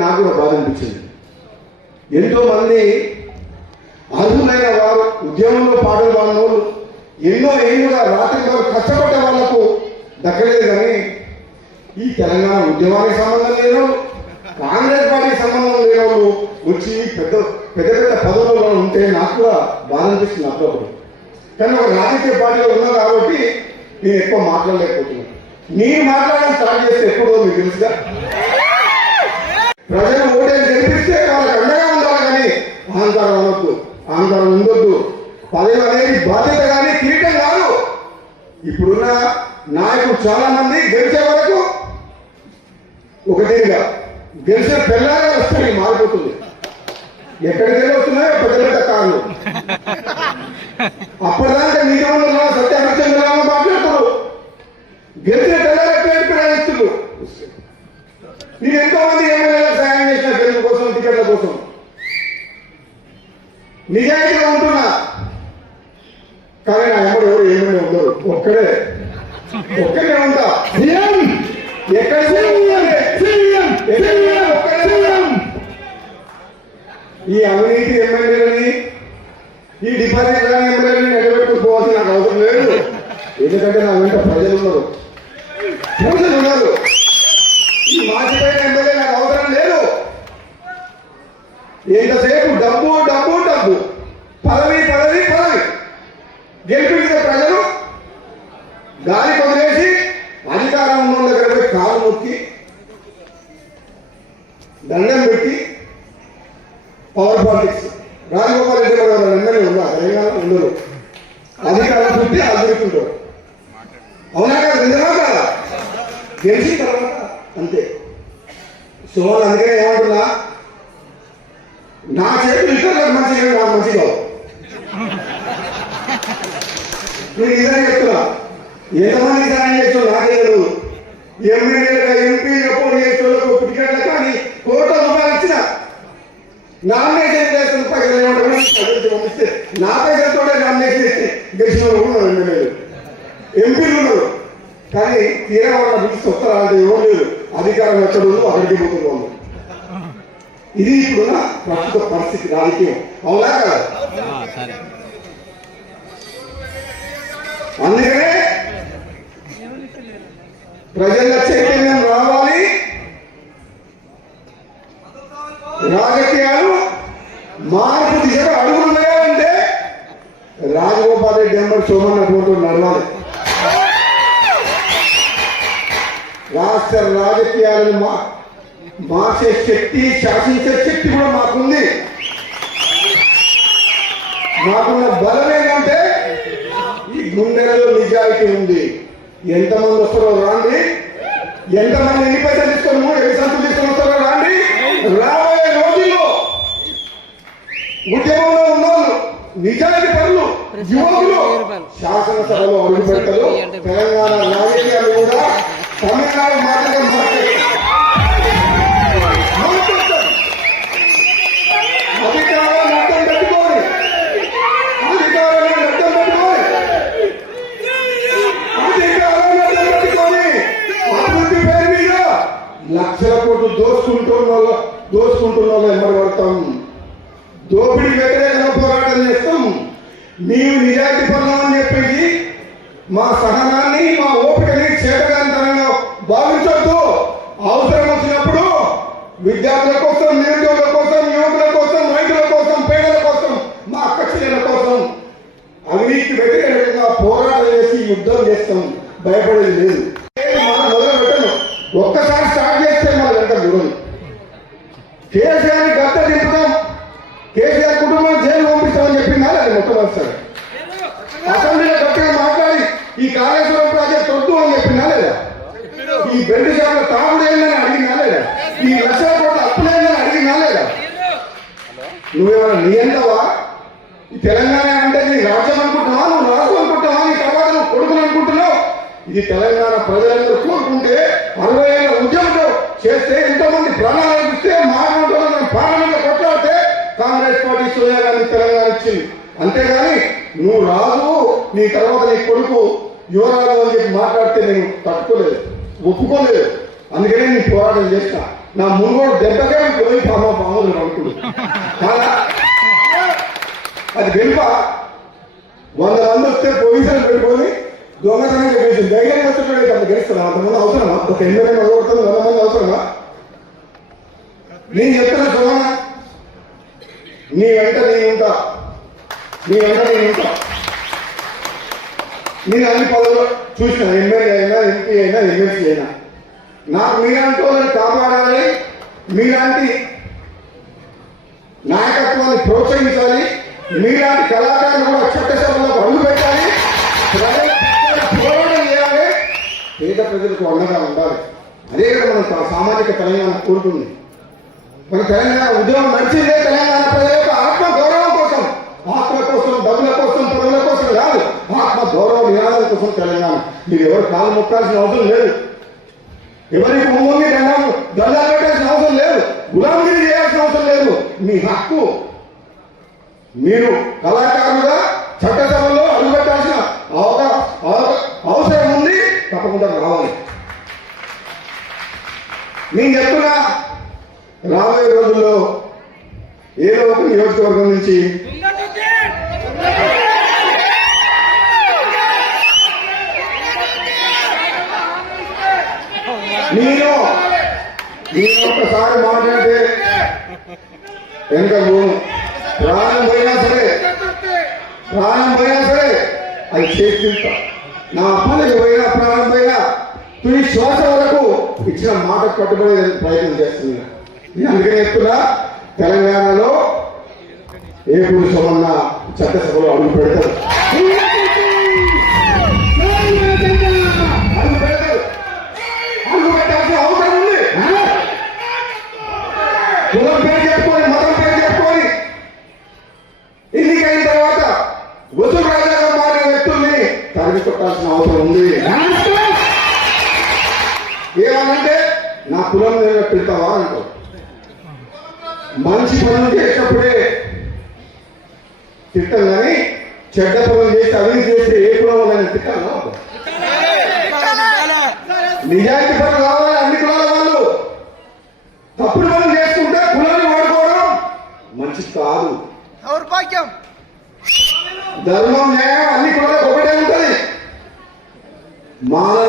నాకు కూడా బాధ అనిపించింది. ఎంతో మంది అర్హులైన వారు ఉద్యమంలో పాటలు పాడిన వాళ్ళు ఎన్నో ఏళ్ళుగా రాత్రి వారు కష్టపడ్డ వాళ్లకు దక్కలేదు. కానీ ఈ తెలంగాణ ఉద్యమానికి సంబంధం లేని కాంగ్రెస్ పార్టీకి సంబంధం లేని వాళ్ళు వచ్చి పెద్ద పెద్ద పెద్ద పదవులలో ఉంటే నాకు కూడా బాధ అనిపిస్తుంది అప్పుడప్పుడు. కానీ ఒక రాజకీయ పార్టీలో ఉన్నా కాబట్టి నేను ఎక్కువ మాట్లాడలేకపోతున్నాను. నేను మాట్లాడడం స్టార్ట్ చేస్తే ఎప్పుడో మీకు తెలుసుగా. ప్రజలు ఓటేసి గెలిపిస్తే వాళ్ళకి అండగా ఉండాలి. కానీ అహంకారం అనొద్దు, అహంకారం ఉండొద్దు. పదవి అనేది బాధ్యత కానీ కిరీటం కాదు. ఇప్పుడున్న నాయకులు చాలా మంది గెలిచే వరకు ఒకటిగా గెలిచిన పిల్లలే వస్తుంది, మారిపోతుంది. ఎక్కడికి వెళ్ళి వస్తున్నాయో పెద్ద పెద్ద కార్లు. అప్పటిదాకా నిజంలో సత్యహరిచంద్రరావు మాట్లాడతారు. గెలిచిన పిల్లలే ప్రయాణిస్తున్నారు. నేను ఎంతో మంది ఎమ్మెల్యేలకు సాయం చేసిన గెలుపు కోసం, టికెట్ల కోసం. నిజాయితీగా ఉంటున్నా. కానీ నా ఎవరు ఏమైనా ఉండరు. ఒక్కడే ఉంటా. ఎక్కడ ఈ అవినీతి ఎమ్మెల్యేలని, ఈ డిపాజిట్ రాని ఎమ్మెల్యేలని నిలబెట్టుకుని పోవాల్సిన నాకు అవసరం లేదు. ఎందుకంటే నా వెంట ప్రజలు ఉన్నారు. ఈ మార్చిపోయిన ఎమ్మెల్యే నాకు అవసరం లేదు. ఎంతసేపు డబ్బు డబ్బు డబ్బు, పదవి పదవి పదవి. గెలిపించిన ప్రజలు గాలి కొదిలేసి అధికారం ఉన్న దగ్గర పోయి కాలు మొక్కి దండం పెట్టి పవర్ పాలిటిక్స్. రాజగోపాల్ రెడ్డి కూడా ఎమ్మెల్యే ఉన్నా తెలంగాణ ఉండరు. అధికారం పెట్టి అదురుకుంటారు. అవునా కదా? నిజమా కదా? గెలిచిన తర్వాత అంతే. సో అందుకనే ఏమంటున్నా, నా చేతులు ఇతరులకు మంచిగా, నాకు మంచిగా. నేను ఇదే చెప్తున్నా. ఎంతమంది సాయం చేస్తూ నాకే తెలియదు. ఎమ్మెల్యేలుగా, ఎంపీలుగా పోటీ చేసేవాళ్ళకు టికెట్లు కానీ కోట్ల రూపాయలు ఇచ్చిన నామినేషన్ చేసిన పంపిస్తే నా పైసలతో నామినేషన్ చేస్తే గెలిచిన వాళ్ళు ఉన్నారు. ఎమ్మెల్యేలు, ఎంపీలు ఉన్నారు. కానీ తీరా వాళ్ళ పిలిచి వస్తారంటే ఎవరు లేదు. అధికారం ఎక్కడ ఉందో అక్కడికి పోతున్నాం. ఇది ఇప్పుడున్న ప్రస్తుత పరిస్థితి రాజకీయం. అవునా కదా? అందుకనే ప్రజల చైతన్యం రావాలి. రాజకీయాలు మార్పు దిశగా అడుగులు వేయాలంటే రాజగోపాల్ రెడ్డి నెంబర్ సోమన్న ఫోటో నడవాలి. రాష్ట్ర రాజకీయాలను మార్చే శక్తి, శాసించే శక్తి కూడా మాకుంది. మాకున్న బలం ఏంటంటే ఈ గుండెలలో నిజాయితీ ఉంది. ఎంతమంది వస్తారో రాండి, ఎంతమంది ఎన్ని పైసలు తీసుకోము, ఎన్ని సంతులు తీసుకొని వస్తారో రాండి. రాబోయే రోజుల్లో ఉద్యమంలో ఉన్నోళ్ళు, నిజాయితీ పనులు, యువకులు శాసనసభలో అడుగు పెడతారు. తెలంగాణ రాజకీయాలు కూడా తమిళనాడు మాటగా మాట్లాడారు. అధికారాన్ని అడ్డం పెట్టుకోని అభివృద్ధి పేరు మీద లక్షల కోట్లు దోసుకుంటున్న వాళ్ళు ఎమ్మడి పడతాం. దోపిడీ వ్యతిరేకంగా పోరాటం చేస్తాం. నీవు నిజాయితీ పనులు అని చెప్పేసి మా సహనాన్ని, మా ఓపికని చేతగానితనంగా భావించొద్దు. అవసరం వచ్చినప్పుడు విద్యార్థుల కోసం, నిరుద్యోగుల కోసం, యువకుల కోసం, రైతుల కోసం, పేదల కోసం, మా అక్క చెల్లెల కోసం అవినీతి వ్యతిరేకంగా పోరాటం చేసి యుద్ధం చేస్తాం. భయపడేది లేదు. మనం మొదలు పెట్టను. ఒక్కసారి స్టార్ట్ చేస్తే మన ఎంత దూరం. కేసీఆర్ గద్ద దింపుతాం, కేసీఆర్ కుటుంబాన్ని జైలు పంపిస్తామని చెప్పిందా అది మొట్టమొదటిసారి. అసెంబ్లీలో గట్టిగా మాట్లాడి ఈ కాళేశ్వరం ప్రాజెక్ట్ వద్దు అని చెప్పిందా లేదా? ఈ బెల్ట్ షాపుల తాగుడేందని అడిగినా లేదా? ఈ లక్షల కోట్ల అప్పులేందని అడిగినా లేదా? నువ్వేమన్నా నియంతవా? ఈ తెలంగాణ అంటే నీ రాజ్యం అనుకుంటున్నావా? నువ్వు రాజు అనుకుంటున్నావా? నీ తర్వాత నువ్వు కొడుకుని అనుకుంటున్నావు? ఇది తెలంగాణ ప్రజలందరూ కోరుకుంటే 60 ఏళ్ళ ఉద్యమంతో చేస్తే ఎంతోమంది ప్రాణాలు అనిపిస్తే మాట్లాడుతున్న పార్లమెంట్లో కొట్లాడితే కాంగ్రెస్ పార్టీ సోనియా గాంధీ తెలంగాణ ఇచ్చింది. అంతేగాని నువ్వు రాజు, నీ తర్వాత నీ కొడుకు యువరాజు అని చెప్పి మాట్లాడితే నేను తట్టుకోలేదు, ఒప్పుకోలేదు. అందుకనే నేను పోరాటం చేస్తా. నా ముందు దెబ్బకే పోయి పాములు అనుకుడు కాదా? అది గెలుప. 100 మంది వస్తే పోలీసులు పెట్టుకొని దొంగతనంగా గెలిచి ధైర్యంగా వచ్చేటప్పుడు అంత గెలుస్తాను. అంతమంది అవసరమా? ఒక 8 మంది కొడుతుంది, 100 మంది అవసరమా? నేను చెప్తున్నా చూడనా, నీ వెంట నేను ఉంటా. నేను అన్ని పదవులు చూసిన, ఎమ్మెల్యే అయినా, ఎంపీ అయినా, ఎమ్మెల్సీ అయినా. నాకు మీలాంటి వాళ్ళని కాపాడాలి, మీలాంటి నాయకత్వాన్ని ప్రోత్సహించాలి, మీలాంటి కళాకారులు కూడా చట్టసభలో అడుగు పెట్టాలి, పోరాటం చేయాలి, పేద ప్రజలకు అండగా ఉండాలి. అదే కదా మన సామాజిక తెలంగాణ కోరుతుంది. మన తెలంగాణ ఉద్యమం నడిచిందే తెలంగాణ ప్రజల యొక్క ఆత్మ గౌరవం కోసం, డబ్బుల కోసం, పదవుల కోసం కాదు, ఆత్మ గౌరవ నినాదం కోసం తెలంగాణ. మీరు ఎవరు కాలు మొక్కాల్సిన అవసరం లేదు, ఎవరికి ముందు దండాలు పెట్టాల్సిన అవసరం లేదు, గులాంగిరి చేయాల్సిన అవసరం లేదు. మీ హక్కు. మీరు కళాకారులుగా చట్టసభలో అడుగుపెట్టాల్సిన అవసరం ఉంది, తప్పకుండా రావాలి. నేను చెప్తున్నా, రాబోయే రోజుల్లో ఏదో ఒక నియోజకవర్గం నుంచి నేను ఒక్కసారి మాట్లాడితే వెనక ప్రాణం పోయినా సరే అది చేస్తా. నా పనికి పోయినా, ప్రాణం పోయినా, తుది శ్వాస వరకు ఇచ్చిన మాట కట్టుబడే ప్రయత్నం చేస్తున్నా. అందుకనే చెప్తున్నా, తెలంగాణలో ఏ పురుషమన్నా చట్టసభలో అడుగు పెడతారు. అడుగు పెట్టాల్సిన అవసరం ఉంది. కులం పేరు చెప్పుకొని, మతం పేరు చెప్పుకొని ఎన్నికైన తర్వాత వసూలు రాజాగా మారిన వ్యక్తుల్ని తరిమి కొట్టాల్సిన అవసరం ఉంది. ఏమనంటే నా కులం నిలబెడతావా అంటావు. మంచి పనులు చేసినప్పుడే తిట్టం, కానీ చెడ్డ పనులు చేసి అవినీతి చేస్తే ఏ కులం వాళ్ళని తిట్టాను. నిజాయితీ పనులు కావాలి అన్ని కులాల వాళ్ళు. తప్పుడు పనులు చేసుకుంటే కులాన్ని వాడుకోవడం మంచిది కాదు. ధర్మం, న్యాయం అన్ని కులాలకు ఒకటే ఉంటుంది. మానవ